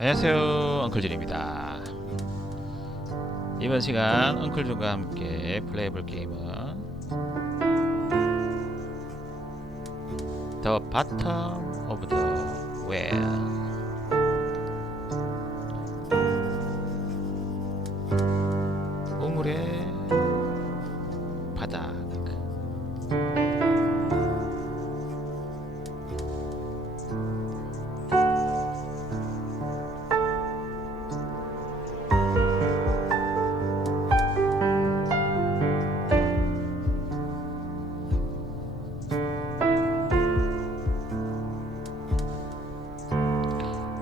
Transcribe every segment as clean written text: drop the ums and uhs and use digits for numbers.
안녕하세요, 엉클준입니다. 이번 시간 엉클준과 함께 플레이해볼 게임은 The Bottom of the Well. 우물의 바닥.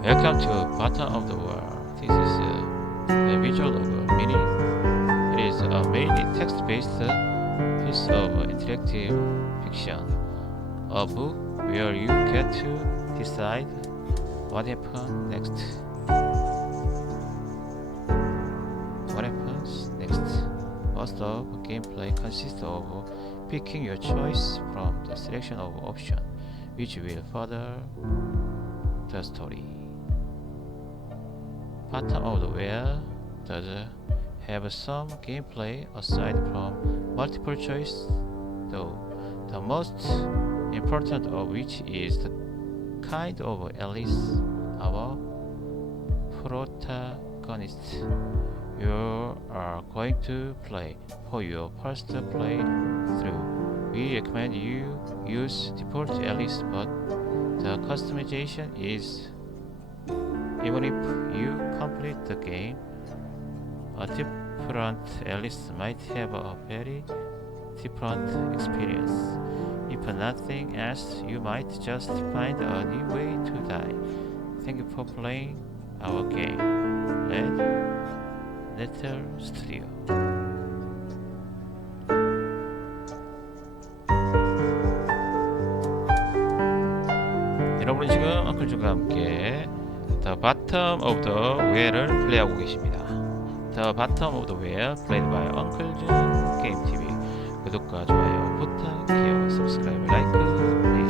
Welcome to Bottom of the World. This is a visual novel, meaning it is a mainly text-based piece of interactive fiction. A book where you get to decide what happens next. What happens next? Most of gameplay consists of picking your choice from the selection of options, which will further the story. Bottom of the Well does have some gameplay aside from multiple choice, though the most important of which is the kind of Alice, our protagonist, you are going to play for your first playthrough. We recommend you use default Alice, but the customization is even if you complete the game, a different Alice might have a very different experience. If nothing else, you might just find a new way to die. Thank you for playing our game. Red Letter Studio. 여러분은 지금 엉클준과 함께 The Bottom of the Well을 플레이하고 계십니다. The Bottom of the Well, played by 엉클준 게임 TV. 구독과 좋아요 부탁해요. Subscribe, like, please.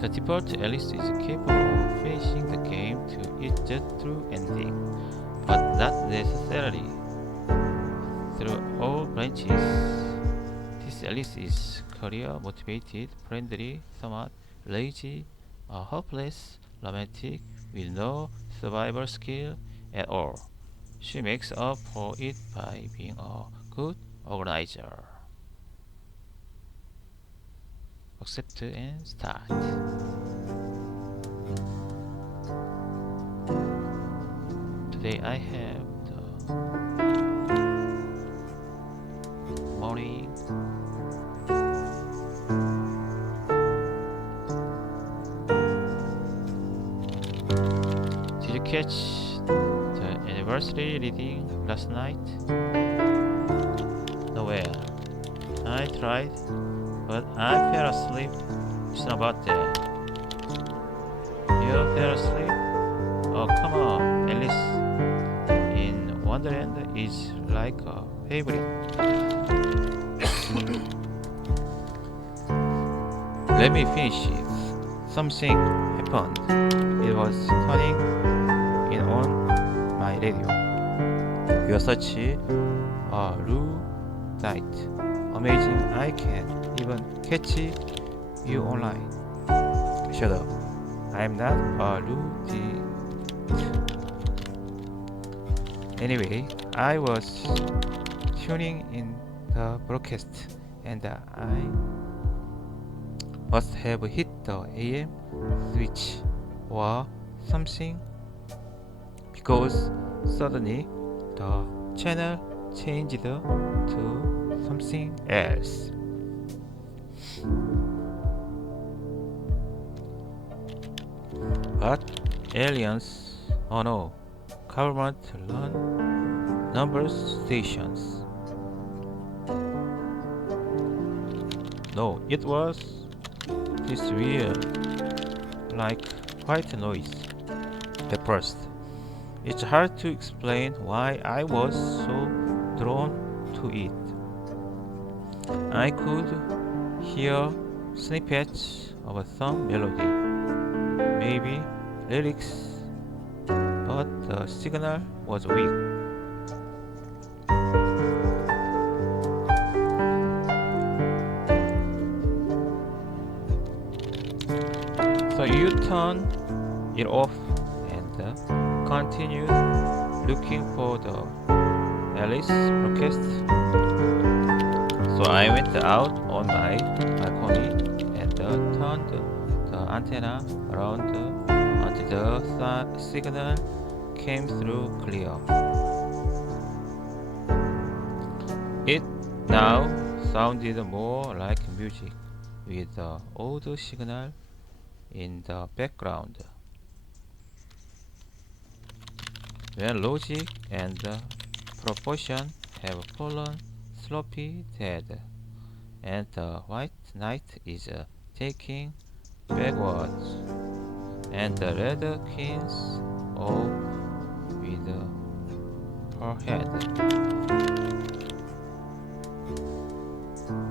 The default Alice is capable of finishing the game to its true ending, but not necessarily through all branches. This Alice is career motivated, friendly, somewhat lazy, hopeless, romantic, with no survival skill at all. She makes up for it by being a good organizer. Accept and start. Today I have the morning. Did you catch the anniversary reading last night? Nowhere. I tried, but I fell asleep. It's not about that. You fell asleep? Oh, come on, Alice in Wonderland is like a favorite. Let me finish it. Something happened. It was turning in on my radio. You are such a Luddite. Amazing, I can even catch you online. Shut up. I'm not a Luddite. Anyway, I was tuning in the broadcast and I must have hit the AM switch or something, because suddenly the channel changed to something else. But aliens? Oh no, government run number stations. No, it was this weird, like white noise. At first, it's hard to explain why I was so drawn to it. I could hear snippets of some melody, maybe lyrics, but the signal was weak. So you turn it off and continued looking for the Alice broadcast. So I went out on my balcony and turned the antenna around until the signal came through clear. It now sounded more like music with the old signal in the background. When logic and proportion have fallen sloppy dead, and the white knight is taking backwards, and the red queen's off with her head.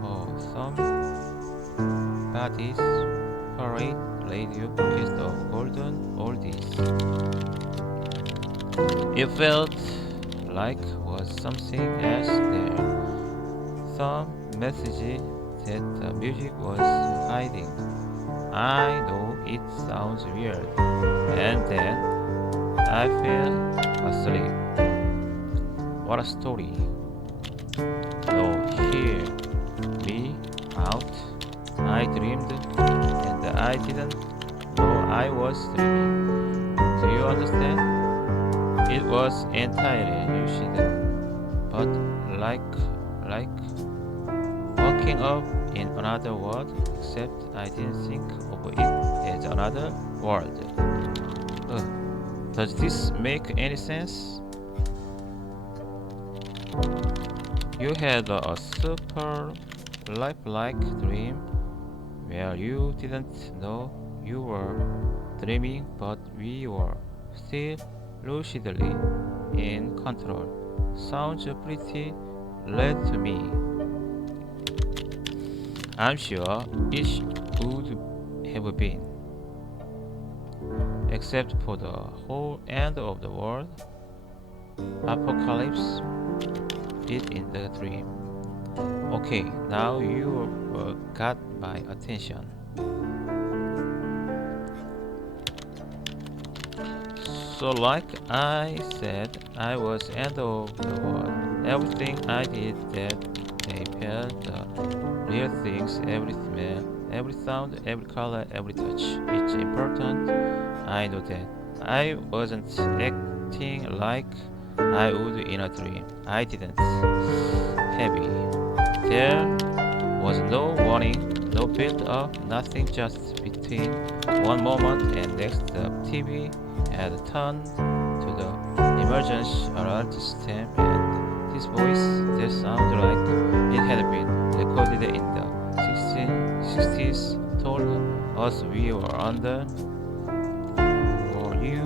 Oh, somebody's parade radio broadcast of golden oldies. It felt like was something else there. Some message that the music was hiding. I know it sounds weird, and then I fell asleep. What a story. No, hear me out. I dreamed, and I didn't know I was dreaming. Do you understand? It was entirely lucid, but like waking up in another world, except I didn't think of it as another world. Does this make any sense? You had a super lifelike dream where you didn't know you were dreaming, but we were still lucidly in control. Sounds pretty led to me. I'm sure it would have been, except for the whole end of the world apocalypse bit in the dream. Okay, now you got my attention. So like I said, I was end of the world. Everything I did that day felt the real things, every smell, every sound, every color, every touch. It's important, I know that. I wasn't acting like I would in a dream. I didn't. Heavy. There was no warning, no build up, nothing, just between one moment and next the TV had turned to the emergency alert system, and this voice that sounded like it had been recorded in the 1660s told us we were under. Were you?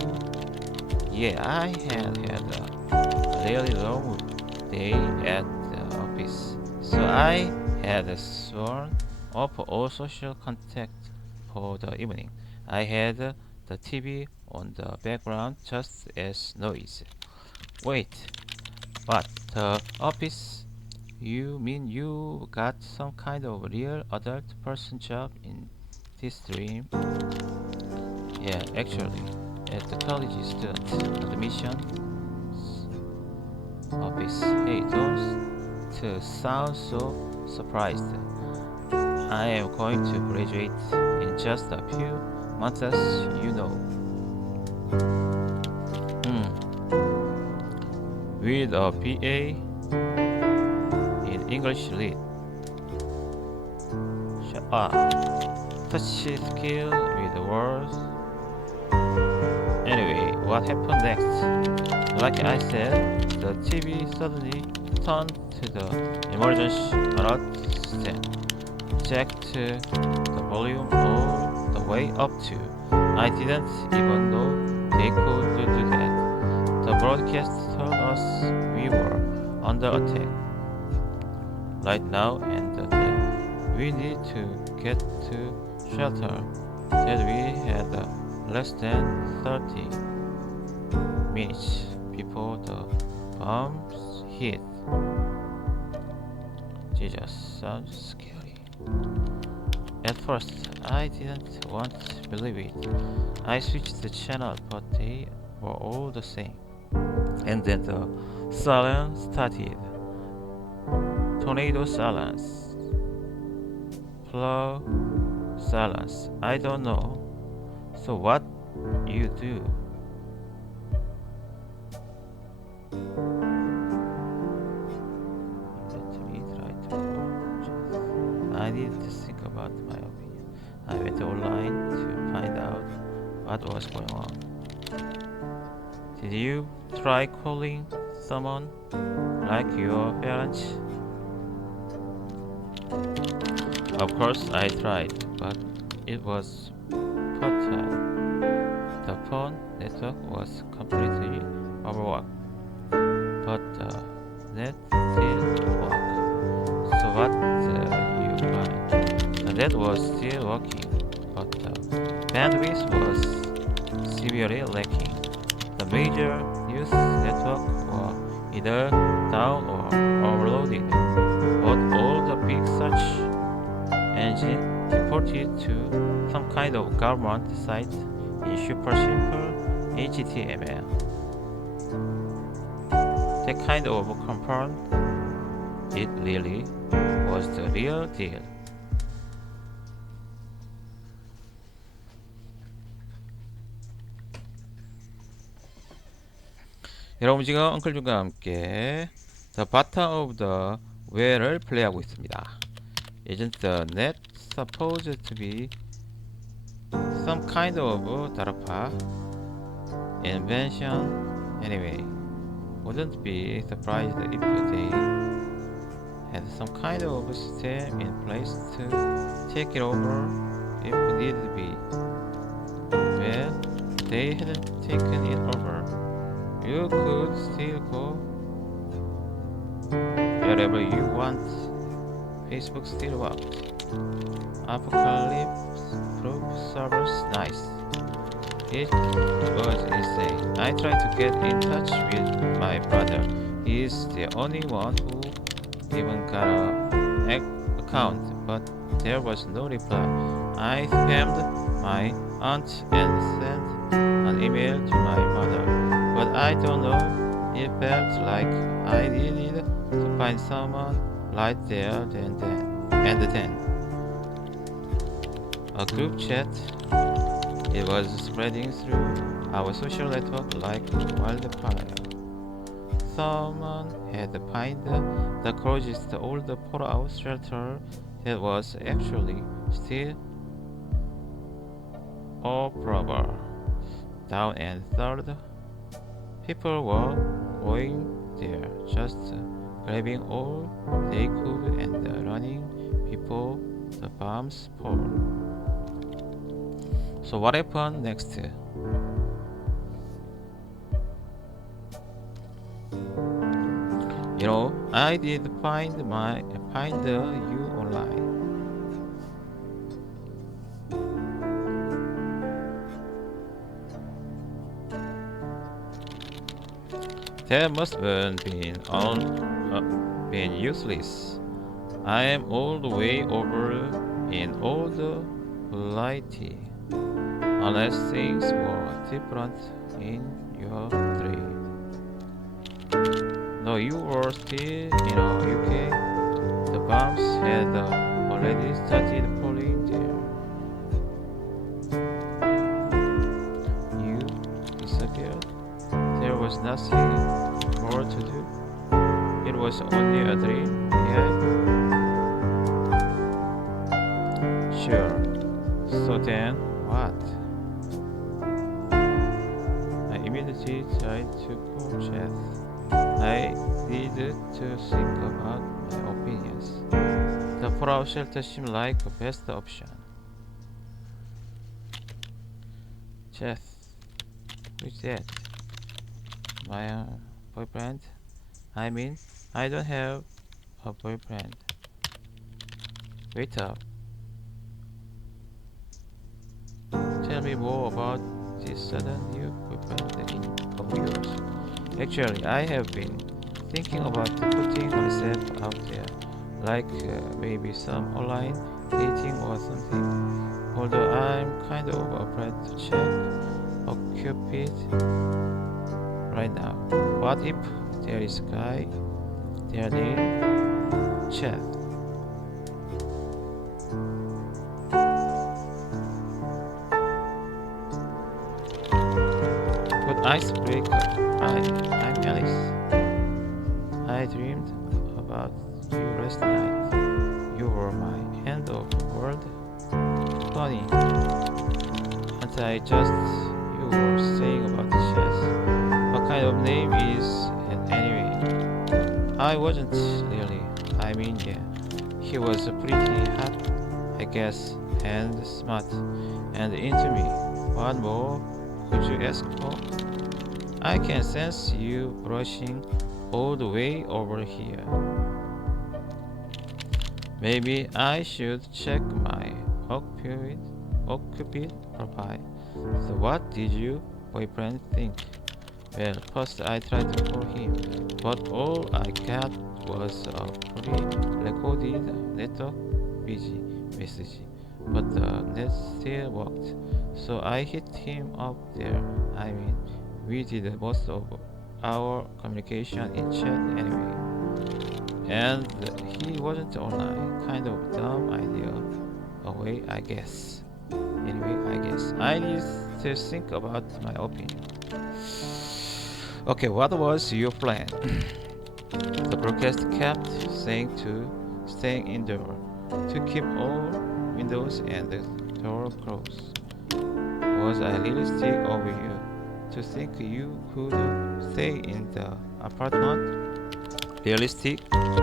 Yeah, I had a really long day at the office, so I had sworn off all social contact for the evening. I had the TV on the background just as noise. Wait, but the office? You mean you got some kind of real adult person job in this dream? Yeah, actually, at the college student admissions office. Hey, don't sound so surprised. I am going to graduate in just a few months, you know. With a BA in English Lit. Touch skill with the words. Anyway, what happened next? Like I said, the TV suddenly turned to the emergency alert system. Checked the volume all the way up to. I didn't even know they could do that. The broadcast told us we were under attack right now, and that we need to get to shelter. That we had less than 30 minutes before the bombs hit. Jesus, sounds scary. At first, I didn't want to believe it. I switched the channel, but they were all the same. And then the silence started. Tornado silence. Plow silence. I don't know. So what you do? Let me try to apologize. I need to think about my opinion. I went online to find out what was going on. Did you try calling someone like your parents? Of course I tried, but it was futile. The phone network was completely overworked, but the net still worked. So what you find? The net was still working, but the bandwidth was severely lacking. The major news networks were either down or overloaded, but all the big search engines deported to some kind of government site in super simple HTML. That kind of confirmed it really was the real deal. 여러분 지금 엉클준과 함께 The Bottom of the Whale을 플레이하고 있습니다. Isn't the net supposed to be some kind of DARPA invention anyway? Wouldn't be surprised if they had some kind of system in place to take it over if needed be. Well, they hadn't taken it over. You could still go wherever you want. Facebook still worked. Apocalypse proof servers nice. It was insane. I tried to get in touch with my brother. He's the only one who even got an account, but there was no reply. I spammed my aunt and sent an email to my mother, but I don't know. It felt like I needed to find someone right there and then. A group chat. It was spreading through our social network like wildfire. Someone had found the closest old pullout shelter that was actually still operable. Down and third, people were going there, just grabbing all they could and running before the bombs poured. So what happened next? You know, I did find you online. That must have been useless. I am all the way over in Old Blighty. Unless things were different in your dream. No, you were still in UK. The bombs had already started falling there. You disappeared. There was nothing more to do. It was only a dream, yeah? Sure. So then, what? I immediately tried to call Jeff. I needed to think about my opinions. The fallout shelter seemed like the best option. Jeff, who's that? My boyfriend? I mean, I don't have a boyfriend. Wait up. Tell me more about this sudden new boyfriend of yours. Actually, I have been thinking about putting myself out there, like maybe some online dating or something. Although I'm kind of afraid to check a Cupid right now. What if there is a guy there named Chad? Good icebreaker. Hi, I'm Alice. I dreamed about you last night. You were my end of the world. Funny. And I just you were saying about the chess. What kind of name is it anyway? I wasn't really. I mean, yeah. He was pretty hot, I guess, and smart, and into me. What more could you ask for? I can sense you brushing all the way over here. Maybe I should check my Ocupid profile. So what did your boyfriend think? Well, first I tried to call him, but all I got was a pre-recorded network busy message. But the net still worked, so I hit him up there. I mean, we did most of our communication in chat anyway. And he wasn't online. Kind of dumb idea. Away, I guess. Anyway, I guess. I need to think about my opinion. Okay, what was your plan? The broadcast kept saying to stay indoor, to keep all windows and the door closed. Was I realistic of you to think you could stay in the apartment? Realistic?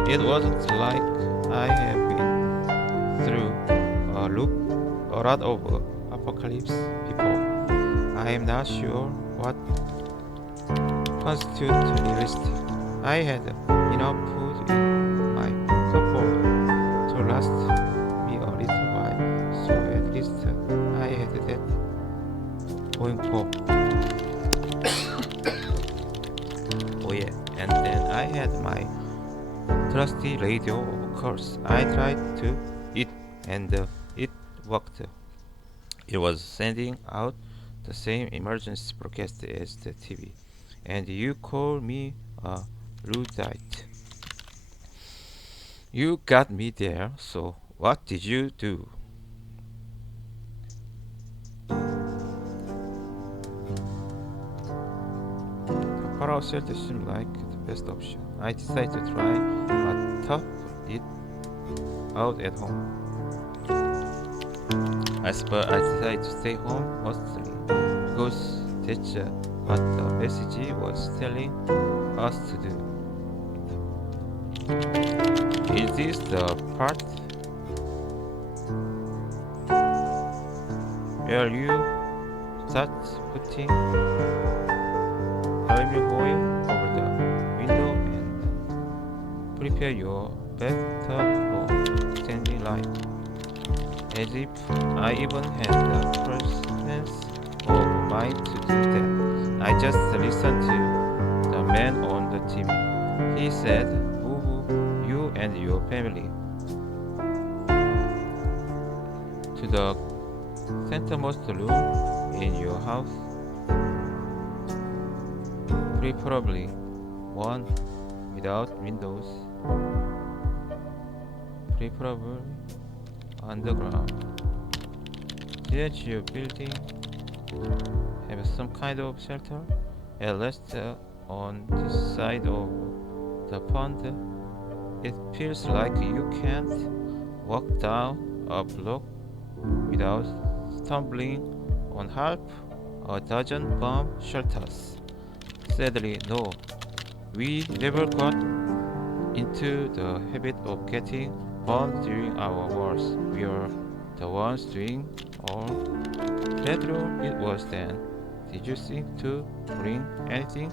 It wasn't like I have been through a lot of apocalypse before. I am not sure what constitutes realistic. I had enough food in my cupboard to last me a little while, so at least I had that going for. Oh yeah, and then I had my trusty radio, of course. I tried to it, and it worked. It was sending out the same emergency broadcast as the TV. And you call me a Luddite. You got me there, so what did you do? The Fallout shelter seemed like the best option. I decided to try, but tough it out at home. I suppose I decided to stay home mostly because that's what the message was telling us to do. Is this the part where you start putting aluminum foil over the window and prepare your bathtub for standing line? As if I even had the presence of mind to do that. I just listened to the man on the TV. He said, "Boo, you and your family to the centermost room in your house, preferably one without windows, preferably underground. Didn't your building have some kind of shelter? At least on this side of the pond, it feels like you can't walk down a block without stumbling on half a dozen bomb shelters." Sadly, no. We never got into the habit of getting bombed during our wars. We were the ones doing all. Bedroom it was then. Did you think to bring anything?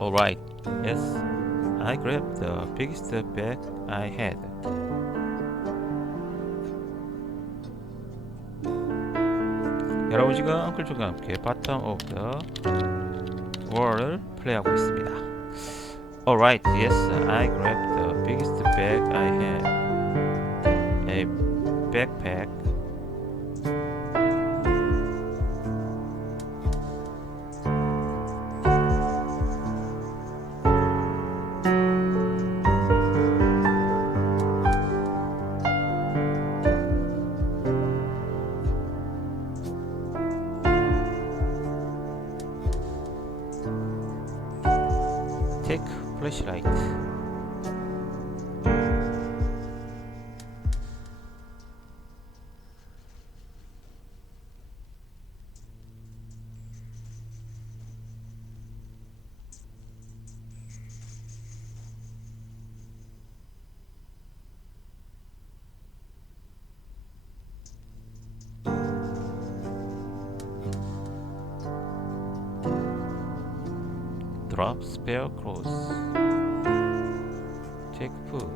Alright, yes. I grabbed the biggest bag I had. 여러분 지금 엉클족과 함께 Bottom of the World을 플레이하고 있습니다. Alright, yes, I grabbed the biggest bag I had. A backpack. Take flashlight. Drop spare clothes. Take food.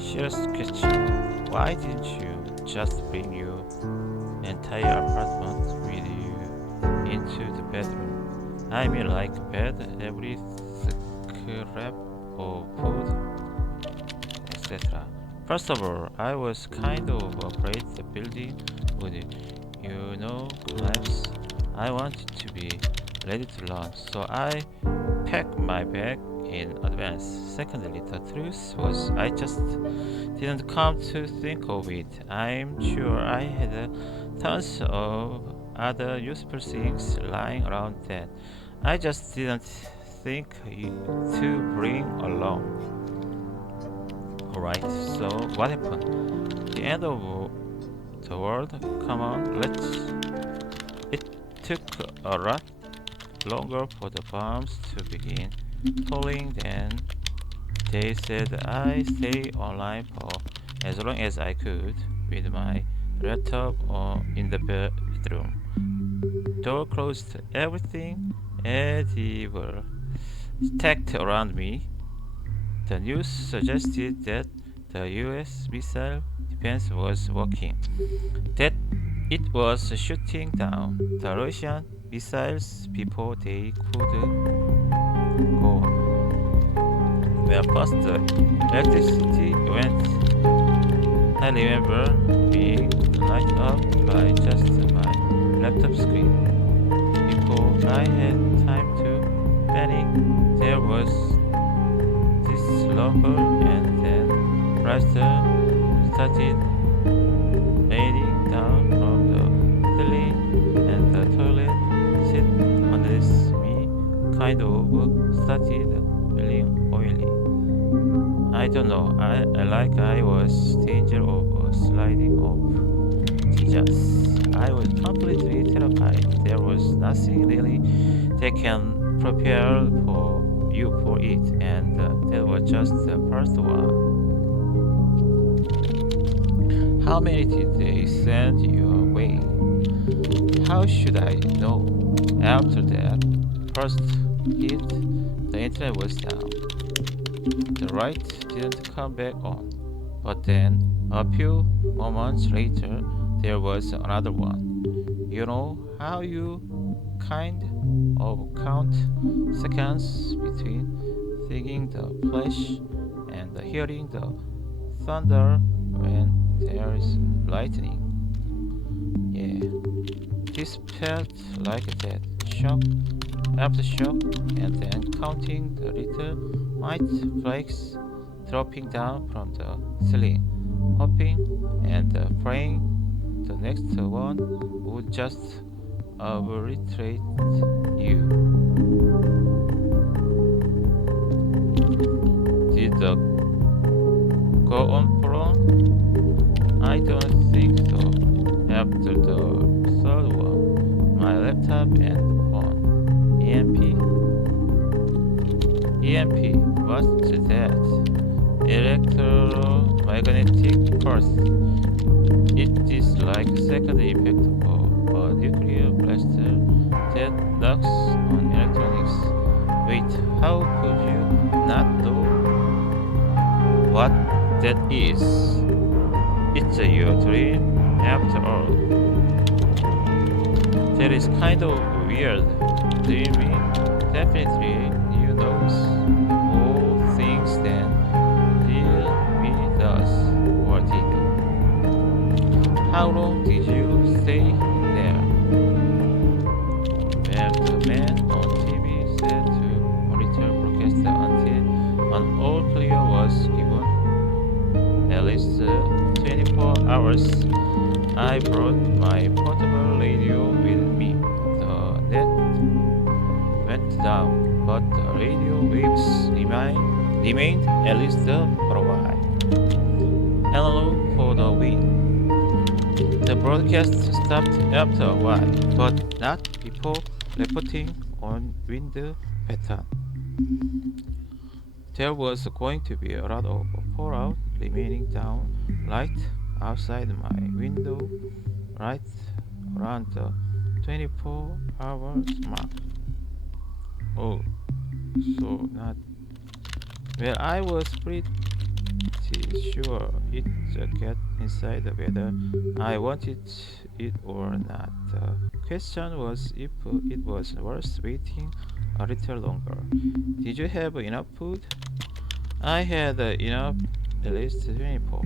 Serious question. Why didn't you just bring your entire apartment with you into the bedroom? I mean, like bed, every scrap of food, etc. First of all, I was kind of afraid the building would, collapse. I wanted to be ready to launch, so I packed my bag in advance. Secondly, the truth was I just didn't come to think of it. I'm sure I had tons of other useful things lying around that I just didn't think to bring along. Alright, so what happened? The end of the world? Come on, It took a lot longer for the bombs to begin falling than they said. I stayed online for as long as I could with my laptop in the bedroom. Door closed, everything edible stacked around me. The news suggested that the US missile defense was working, that it was shooting down the Russian missiles before they could go. Where first the electricity went, I remember being lighted up by just my laptop screen. Before I had time to panic, there was this lumber, and then plaster started raining down from the ceiling, and the toilet seat underneath me kind of started feeling oily. I don't know, I was danger of sliding off. Jesus, I was completely terrified. There was nothing really that can prepare you for it, and that was just the first one. How many did they send your way? How should I know? After that first hit, the internet was down. The light didn't come back on. But then, a few moments later, there was another one. You know how you kind of count seconds between seeing the flash and hearing the thunder when there is lightning? Yeah, this felt like that. Shock after shock, and then counting the little white flakes dropping down from the ceiling. hoping and praying the next one would just obliterate you. Did the go on for long? I don't think so. After the third one, my laptop and the phone. EMP, what's that? Electromagnetic pulse. It is like second effect of a nuclear blast that knocks on electronics. Wait, how could you not know what that is? It's your dream, after all. That is kind of weird. Dreaming definitely you knows all things that real me does or did. How long did you stay there? Well, the man on TV said to monitor broadcast until an all clear was given. At least 24 hours. I brought my portable radio with me. The net went down, but the radio waves remained at least for a while. Analog for the win. The broadcast stopped after a while, but not before reporting on wind pattern. There was going to be a lot of fallout remaining down right outside my window, right around the 24 hours mark. Oh, so not. Well, I was pretty sure it got inside whether I wanted it or not. The question was if it was worth waiting a little longer. Did you have enough food? I had enough, at least 24.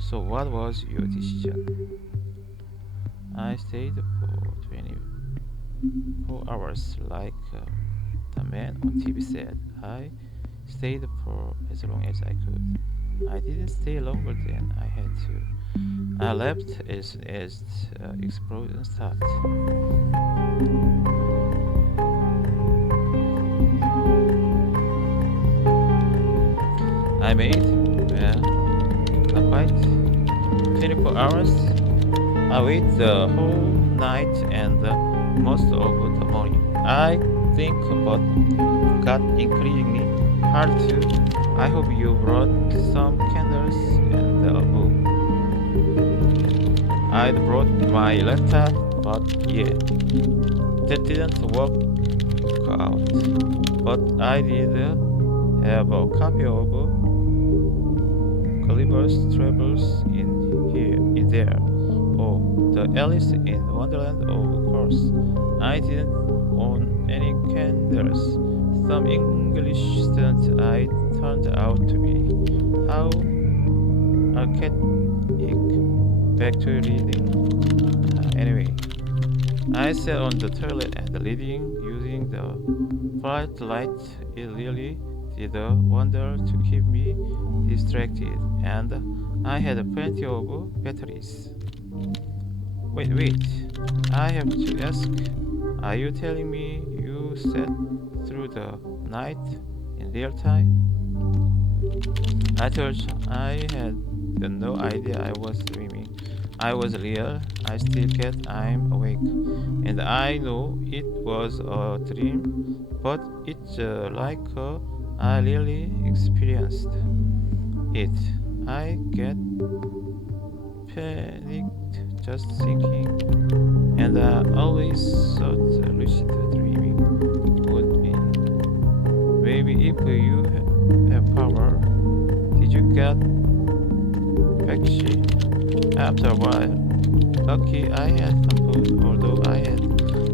So what was your decision? I stayed for 24 hours like the man on TV said. I stayed for as long as I could. I didn't stay longer than I had to. I left as soon as the explosion started. I made, well, not quite 24 hours. I waited the whole night and most of the morning. I think but got increasingly hard to. I hope you brought some candles and a book. I'd brought my laptop, but yeah, that didn't work out. But I did have a copy of Gulliver's Travels in there. Oh, the Alice in Wonderland, of course. I didn't own any candles. Some English student I turned out to be. How archaic. Back to reading. Anyway, I sat on the toilet and reading using the bright light. It really did a wonder to keep me distracted, and I had plenty of batteries. Wait, I have to ask, are you telling me you sat through the night in real time? I told you I had no idea I was dreaming. I was real. I still get I'm awake, and I know it was a dream, but it's like I really experienced it. I get panicked just thinking, and I always thought lucid dreaming would be. Maybe if you have power, did you get patchy? After a while, lucky I had some food, although I had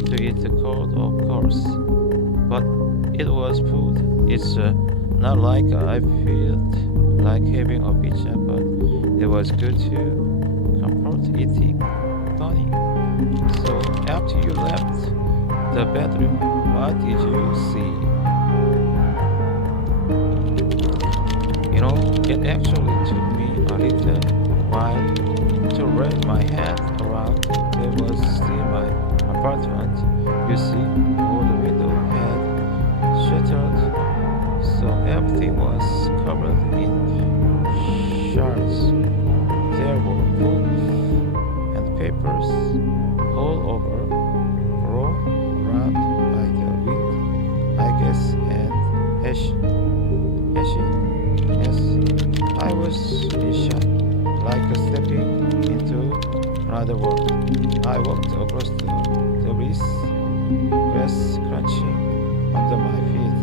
to eat the cold, of course. But it was food. It's not like I felt like having a pizza, but it was good to comfort eating funny. So after you left the bedroom, what did you see? You know, it actually took me a little while to wrap my hand around there was still my apartment. You see, all the window had shattered, so everything was covered in shards. There were books and papers all over, blown around by the wind, I guess, and ashy. Yes, I was in shock, like stepping into another world. I walked across the debris, grass crunching under my feet,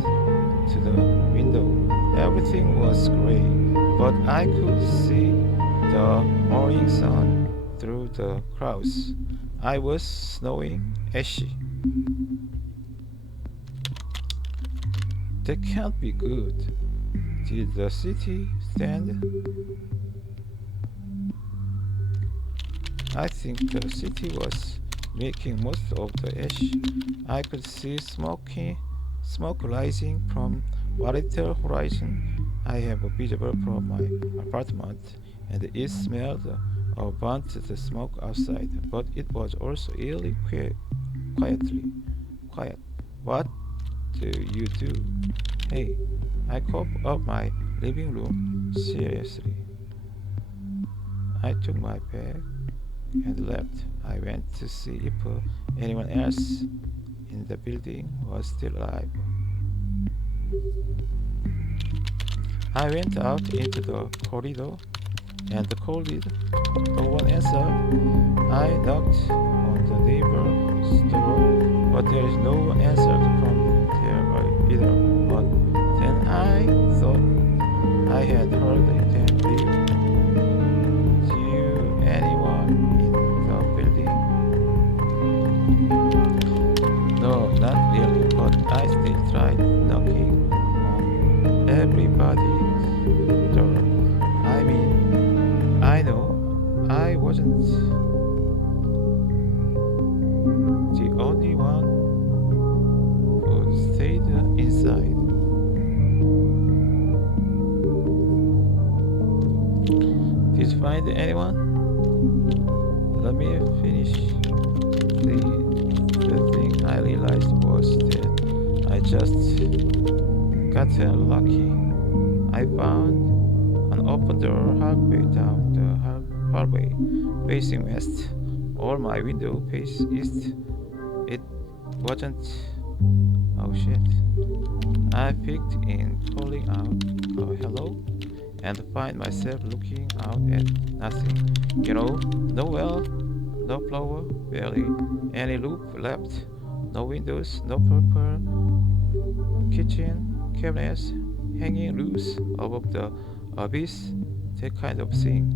to the window. Everything was gray, but I could see the morning sun through the clouds. I was snowing ashy. That can't be good. Did the city stand? I think the city was making most of the ash. I could see smoke rising from little horizon I have visible from my apartment, and it smelled of burnt smoke outside, but it was also eerily quiet. What do you do? Hey, I coughed up my living room seriously. I took my bag and left. I went to see if anyone else in the building was still alive. I went out into the corridor and called it. No one answered. I knocked on the neighbor's door, but there is no one answered from there either. But then I thought I had heard them leave. Do anyone in the building? No, not really, but I still tried knocking on everybody's door. I mean, I know I wasn't the only one who stayed inside. Did you find anyone? Let me finish. The thing I realized was that I just got lucky. I found an open door halfway down the hallway, facing west. All my window faced east. It wasn't. Oh shit. I peeked in, calling out hello, and find myself looking out at nothing. You know, no well, no flower, barely any roof left, no windows, no purple kitchen cabinets hanging loose above the abyss, that kind of thing.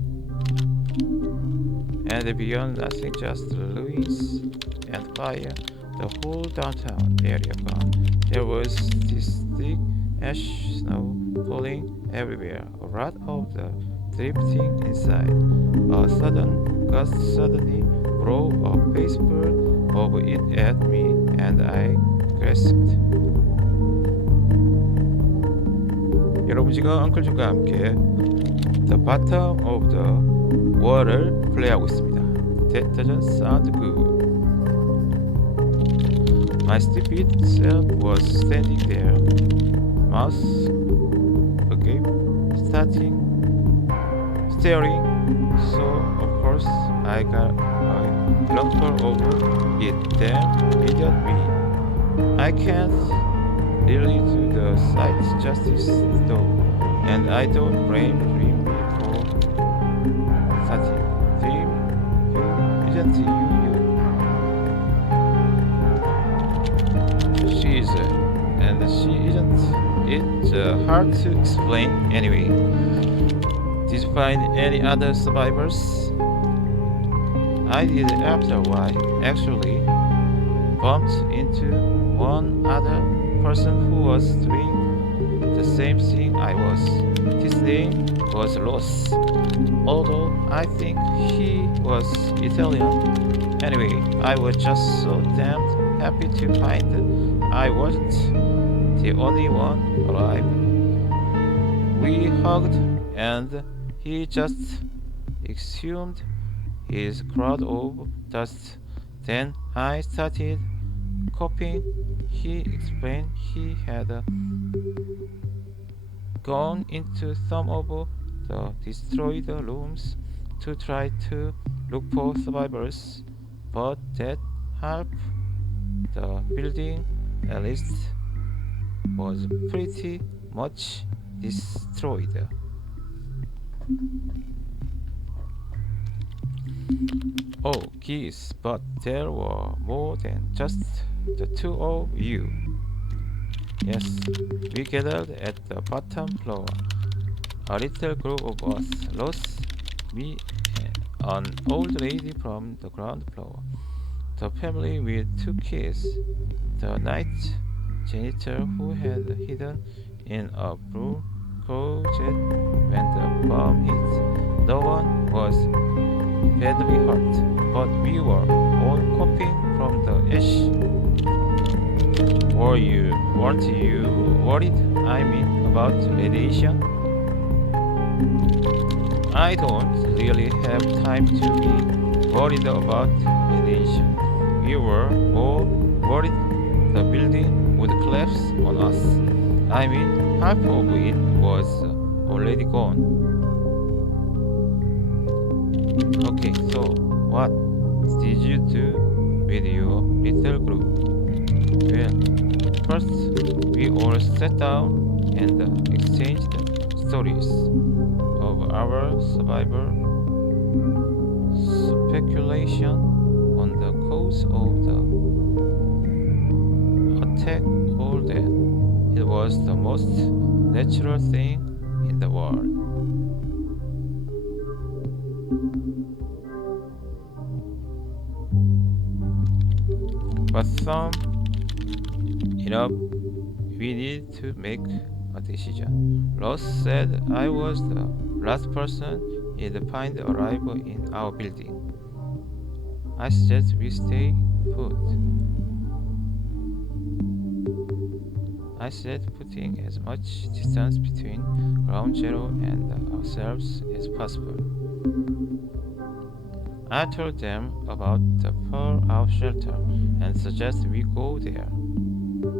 And beyond nothing, just ruins and fire, the whole downtown area gone. There was this thick ash snow falling everywhere, a lot of the drifting inside. A sudden gust suddenly blew a baseball over it at me, and I grasped. 여러분 지금 엉클준과 함께 The Bottom of the Wall을 플레이하고 있습니다. That doesn't sound good. My stupid self was standing there, mouth agape, staring. So of course I got a glumper over it. Damn idiot me! I can't really do the sight justice though, and I don't blame Dream for starting. Dream, you isn't you. She is, and she isn't. It's hard to explain anyway. Did you find any other survivors? I did after a while. Actually, bumped into one other person who was doing the same thing I was. His name was Ross, although I think he was Italian. Anyway, I was just so damned happy to find I wasn't the only one alive. We hugged and he just exhumed his cloud of dust. Then I started coughing. He explained he had gone into some of the destroyed rooms to try to look for survivors, but that half the building, at least, was pretty much destroyed. Oh, geez, but there were more than just the two of you. Yes, we gathered at the bottom floor. A little group of us, Ross, me, an old lady from the ground floor, the family with two kids, the night janitor who had hidden in a blue closet when the bomb hit. No one was badly hurt, but we were all coughing from the ash. Weren't you worried? I mean, about radiation? I don't really have time to be worried about radiation. We were all worried the building would collapse on us. I mean, half of it was already gone. Okay, so what did you do with your little group? Well, first we all sat down and exchanged stories of our survivor, speculation on the cause of the attack, all that. It was the most natural thing in the world. But we need to make a decision. Ross said I was the last person he'd find alive in our building. I suggest we stay put. I said putting as much distance between ground zero and ourselves as possible. I told them about the fallout shelter and suggested we go there.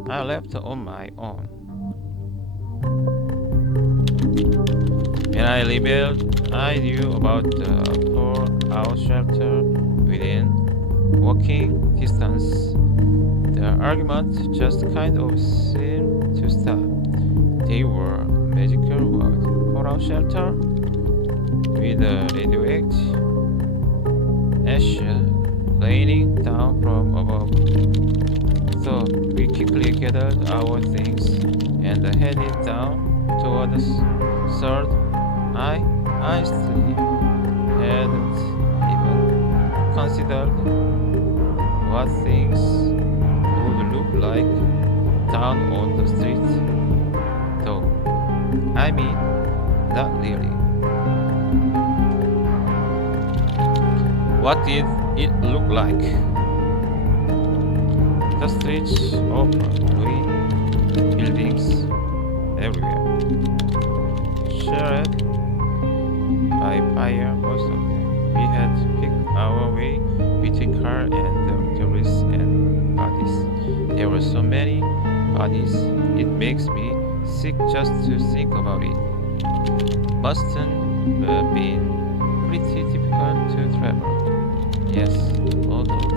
I left on my own. When I rebelled, I knew about the fallout shelter within walking distance. The argument just kind of seemed to stop. They were magical words. Fallout shelter with a radioactive ash raining down from above. So we quickly gathered our things and headed down toward the third. I honestly hadn't even considered what things would look like down on the street, though. I mean, not really. What did it look like? The streets open, buildings everywhere. Shared by fire, most of them. We had to pick our way between car and debris and bodies. There were so many bodies, it makes me sick just to think about it. Must have been pretty difficult to travel. Yes, although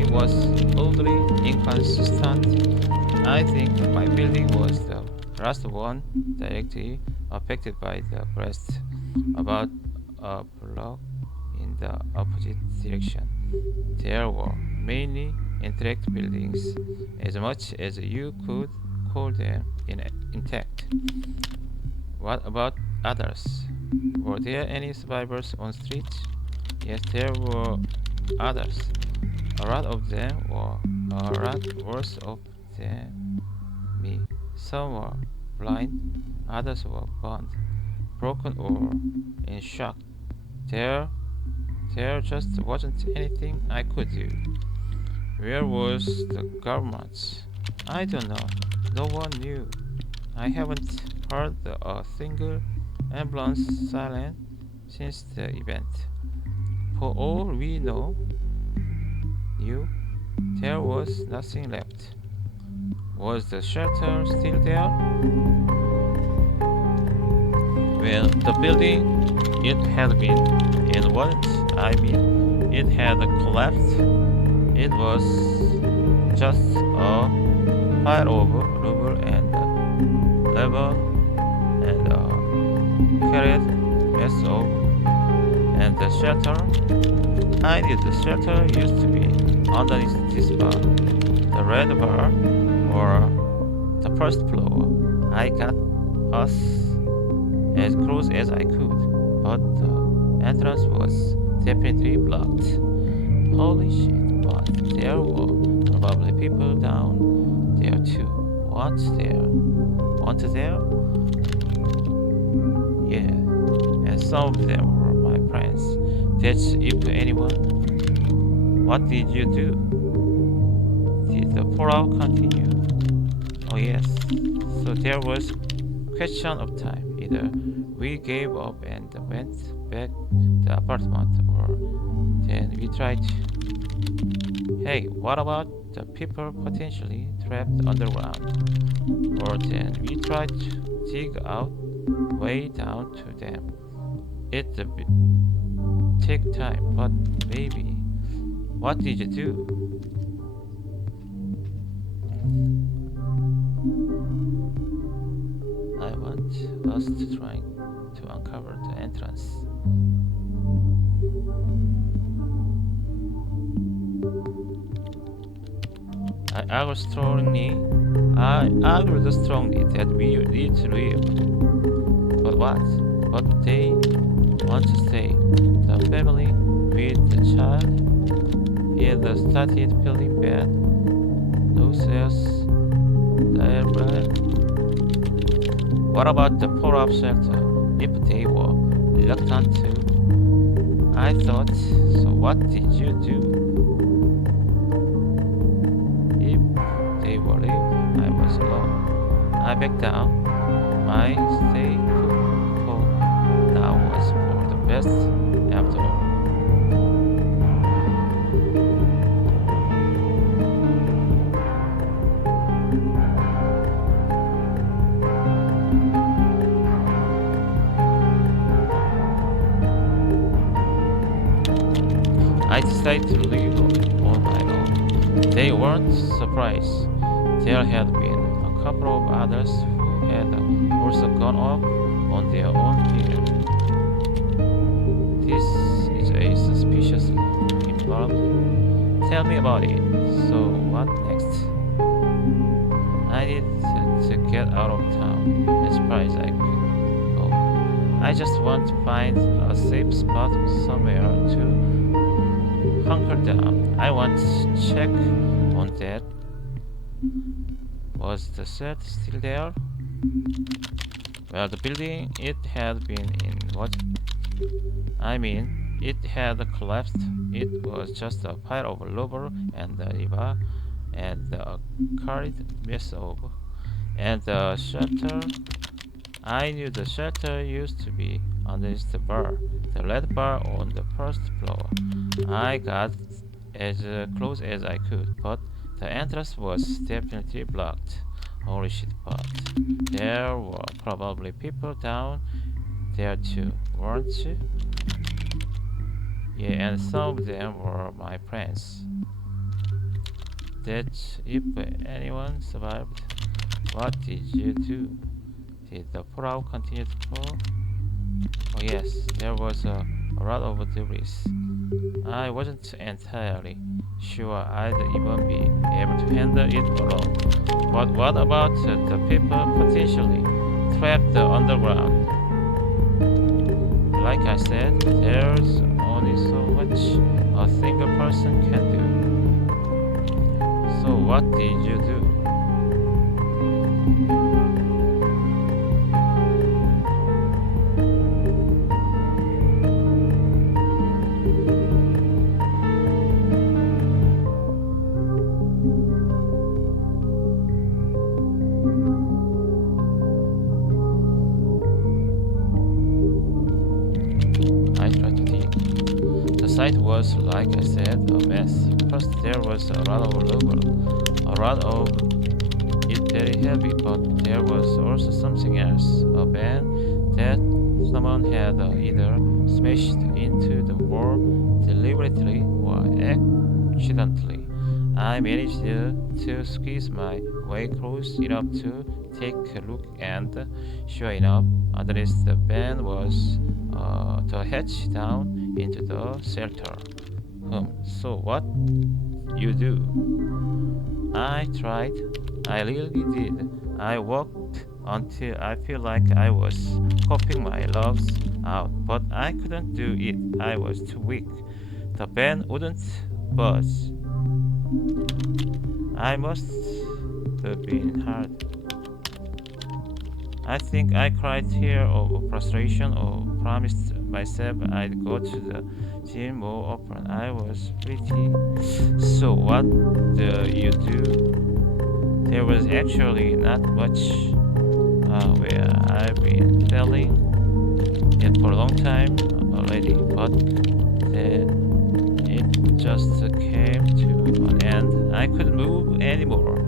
it was oddly inconsistent. I think my building was the last one directly affected by the blast, about a block in the opposite direction. There were mainly intact buildings, as much as you could call them intact. What about others? Were there any survivors on streets? Yes, there were others. A lot of them were a lot worse off than me. Some were blind, others were burned, broken, or in shock. There just wasn't anything I could do. Where was the government? I don't know. No one knew. I haven't heard a single ambulance siren since the event. For all we knew, there was nothing left. Was the shelter still there? Well, the building it had been, it wasn't. I mean, it had collapsed. It was just a pile of rubble and leather and a carrot mess of. And the shelter, I knew the shelter used to be underneath this bar, the red bar, or the first floor. I got us as close as I could, but the entrance was definitely blocked. Holy shit, but there were probably people down there too. What there? Want there? Yeah, and some of them were my friends. That's if anyone. What did you do? Did the fallout continue? Oh yes. So there was question of time. Either we gave up and went back to the apartment, or then we tried. Hey, what about the people potentially trapped underground? Or then we tried to dig out way down to them. It take time, but maybe. What did you do? I want us to try to uncover the entrance. I argued strongly that we need to leave. But what? But they want to stay. The family with the child. He had started feeling bad. Nauseous. What about the pull-up shelter? If they were reluctant to, I thought. So what did you do? If they were leave, I was alone. I backed down. My stay put for now was for the best after all. I decided to leave on my own. They weren't surprised. There had been a couple of others who had also gone off on their own fear. This is a suspiciously involved. Tell me about it. So what next? I needed to get out of town as far as I could go. I just want to find a safe spot somewhere to hunker down. I want to check on that. Was the set still there? Well, the building, it had been in what? I mean, it had collapsed. It was just a pile of rubble and the river and the carried mess of. And the shelter, I knew the shelter used to be underneath the bar, the red bar on the first floor. I got as close as I could, but the entrance was definitely blocked. Holy shit, but there were probably people down there too, weren't you? Yeah, and some of them were my friends. That if anyone survived, what did you do? Did the fallout continue to fall? Oh yes, there was a lot of debris. I wasn't entirely sure I'd even be able to handle it alone. But what about the people potentially trapped underground? Like I said, there's only so much a single person can do. So what did you do? was, like I said, a mess. First there was a lot of rubber, a lot of it very heavy, but there was also something else, a van that someone had either smashed into the wall deliberately or accidentally. I managed to squeeze my way close enough to take a look, and sure enough, underneath the van was the hatch down into the shelter. So what you do? I tried. I really did. I walked until I feel like I was coughing my lungs out, but I couldn't do it. I was too weak. The van wouldn't budge. I must have been hard. I think I cried tears of frustration or promised myself I'd go to the gym more often. I was pretty. So what do you do? There was actually not much where I've been telling it for a long time already, but then it just came to an end. I couldn't move anymore.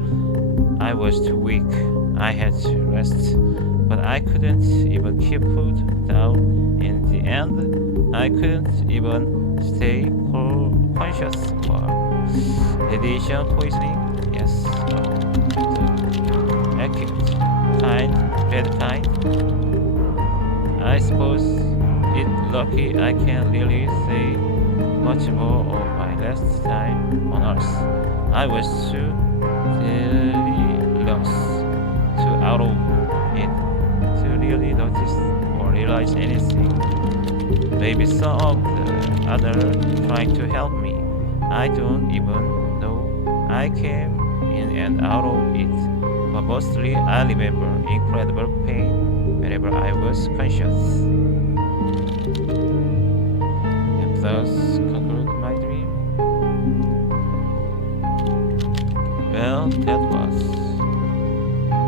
I was too weak. I had to rest, but I couldn't even keep food down. In the end, I couldn't even stay conscious or radiation poisoning. Yes, the acute kind, bad kind. I suppose it's lucky I can't really say much more of my last time on Earth. I was too delirious, too out of it to really notice or realize anything. Maybe some of the other trying to help me. I don't even know. I came in and out of it, but mostly I remember incredible pain whenever I was conscious. And thus conclude my dream. Well, that was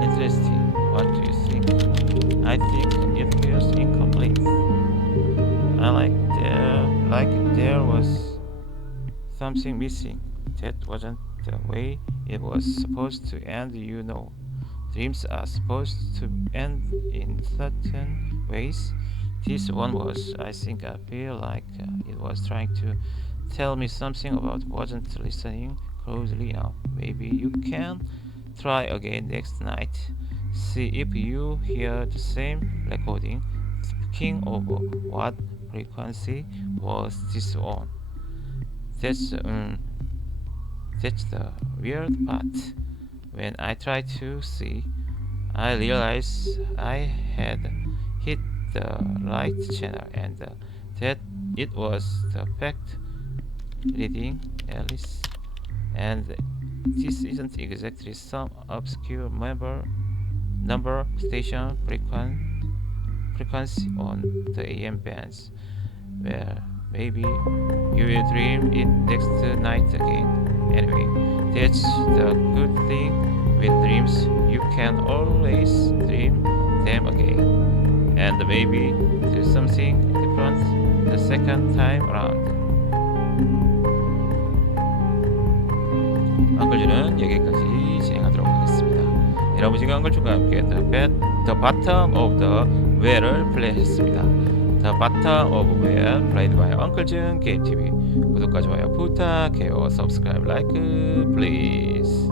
interesting. What do you think? I think it feels incomplete. I like there was something missing. That wasn't the way it was supposed to end, you know. Dreams are supposed to end in certain ways. This one was. I think I feel like it was trying to tell me something about wasn't listening closely enough. Maybe you can try again next night. See if you hear the same recording. Speaking of, what frequency was this on? That's the weird part. When I tried to see, I realized I had hit the right channel and that it was the fact reading Alice. And this isn't exactly some obscure number station frequency on the AM bands. Well, maybe you will dream it next night again. Anyway, that's the good thing with dreams. You can always dream them again. And maybe do something different the second time around. 앙글주는 여기까지 진행하도록 하겠습니다. 여러분 지금 앙글주가 함께 The Bottom of the Whale을 플레이하셨습니다. The Bottom of Whale played by 앙글준 게임TV. 구독과 좋아요 부탁해요. Subscribe, like, please.